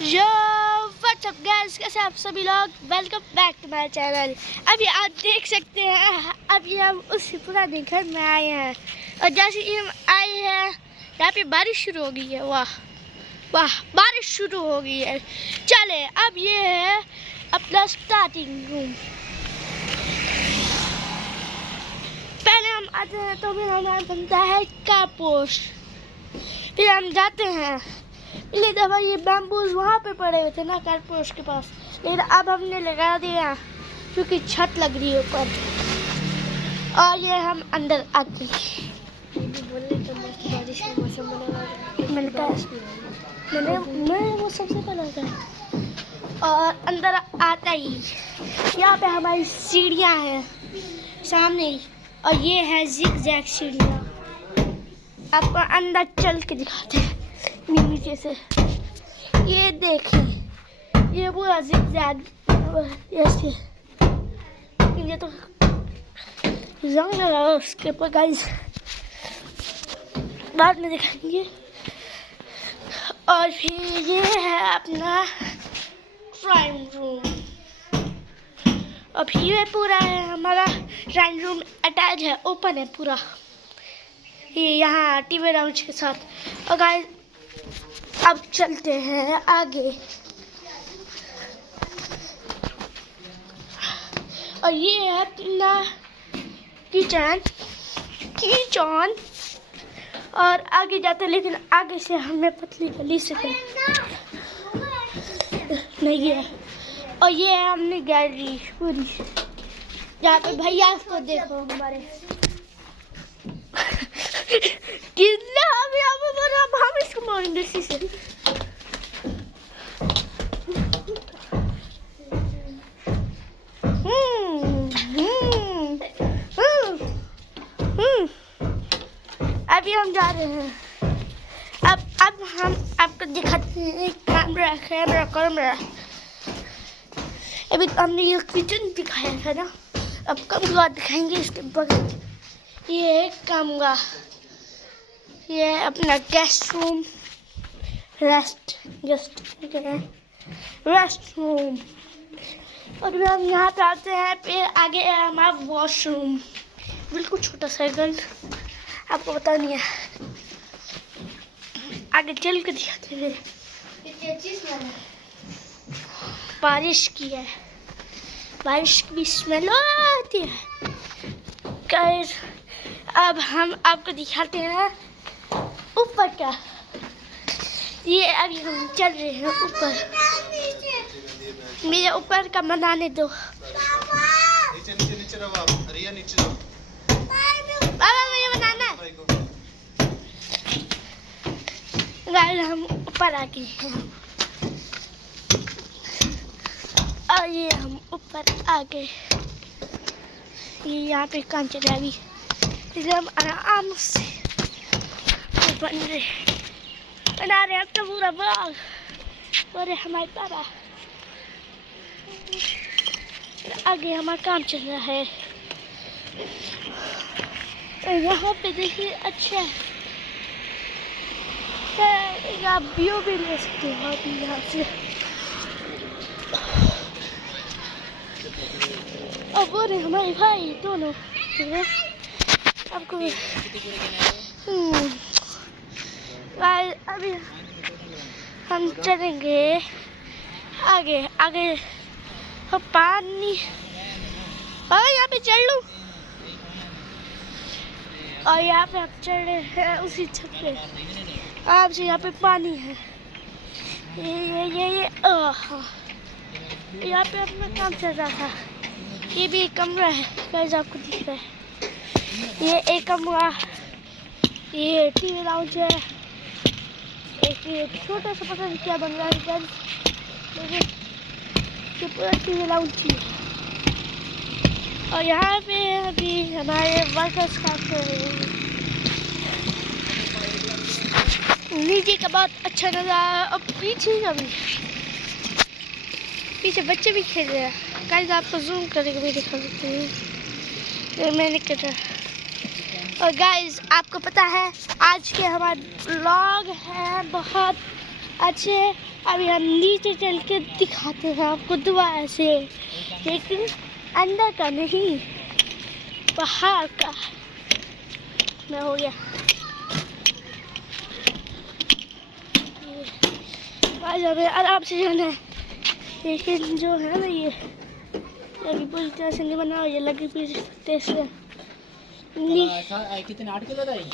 यो WhatsApp guys, कैसे आप सभी लोग। Welcome back to my channel. अभी आप देख सकते हैं, अभी हम उस पुराने घर में आए हैं और जैसे ही हम आए हैं यहाँ पे बारिश शुरू हो गई है। वाह वाह, बारिश शुरू हो गई है। चले, अब ये है अपना स्टार्टिंग रूम। पहले हम आते हैं तो फिर हमारा बनता है कारपोश, फिर हम जाते हैं। पहले दफा ये बैम्बूज वहाँ पे पड़े हुए थे ना कारपोश के पास, लेकिन अब हमने लगा दिया क्योंकि छत लग रही है ऊपर। और ये हम अंदर आते हैं। मैंने वो सबसे पहले था। और अंदर आता ही यहाँ पे हमारी सीढ़ियाँ हैं सामने ही, और ये है जिग-जैग सीढ़ियाँ। आपको अंदर चल के दिखाते हैं नीचे से। ये देखिए, ये पूरा जिग-जैग ऐसे, ये तो जंग लगा है उसके ऊपर गाइस, बाद में दिखाएंगे। और फिर ये है अपना ड्राइंग रूम। और फिर ये पूरा है हमारा ड्राइंग रूम, अटैच है, ओपन है पूरा। ये यहाँ टीवी लाउंज के साथ। और गाइस अब चलते हैं आगे। और ये है अपना किचन। और आगे जाते हैं, लेकिन आगे से हमें पतली गली से नहीं है। और ये है हमने गैलरी पूरी, यहाँ पे भैया को देखो हमारे कितना हम इसको मारेंगे इसी से। अभी हम जा रहे हैं। अब हम आपको दिखाते हैं कैमरा। अभी तो हमने ये किचन दिखाया था ना, अब कमरा दिखाएंगे इसके बगल। ये है कमरा, ये अपना गेस्ट रूम, रेस्ट रूम। और फिर हम यहाँ पे आते हैं, फिर आगे है हमारा वॉशरूम, बिल्कुल छोटा सा घर, आपको पता नहीं है। आगे चल के दिखाते हैं। बारिश की है, बारिश की स्मेल आती है गाइस। अब हम आपको दिखाते हैं ऊपर का। ये अभी हम चल रहे हैं ऊपर। मेरे ऊपर का बनाने दो। नीचे बाबा मुझे बनाना है। गाइस हम ऊपर आ गए हैं, और ये हम ऊपर आ गए। ये यहाँ पे काम चल रहा है अभी, इसलिए हम आराम से बना रहे हैं तो पूरा बाग। और हमारे पापा आगे हमारा काम चल रहा है। तो यहाँ पे देखिए, अच्छा है, आप व्यू भी ले सकते हो अभी यहाँ से। और वो रहे हमारे भाई दोनों, आपको अभी हम चलेंगे आगे। हम पानी, और यहाँ पे चढ़ लूं। और यहाँ पे आप चढ़ रहे हैं उसी छत पे, आपसे यहाँ पे पानी है। ये यहाँ पे अपना काम चल रहा था। ये भी एक कमरा है गाइस, आपको दिख रहा है। ये एक कमरा, ये टीवी लाउंज है। एक छोटा सा पता नहीं क्या बन रहा है गाइस, लेकिन ये पूरा टीवी लाउंज है। और यहाँ पे अभी हमारे वर्कर्स काम कर रहे हैं। नीचे का बहुत अच्छा नज़ारा। और पीछे बच्चे भी खेल रहे हैं गाइस, आपको जूम करके भी दिखा सकते हैं। मैंने कहा। और गाइस आपको पता है आज के हमारे व्लॉग है बहुत अच्छे, अभी हम नीचे चल के दिखाते हैं आपको दोबारा से, लेकिन अंदर का नहीं, बाहर का। मैं हो गया आज हमें आराम से जाना है, लेकिन जो है ना ये अभी पूरी तरह से नहीं बना, ये लगी भी सकते हैं। कितने 8 किलो था ये?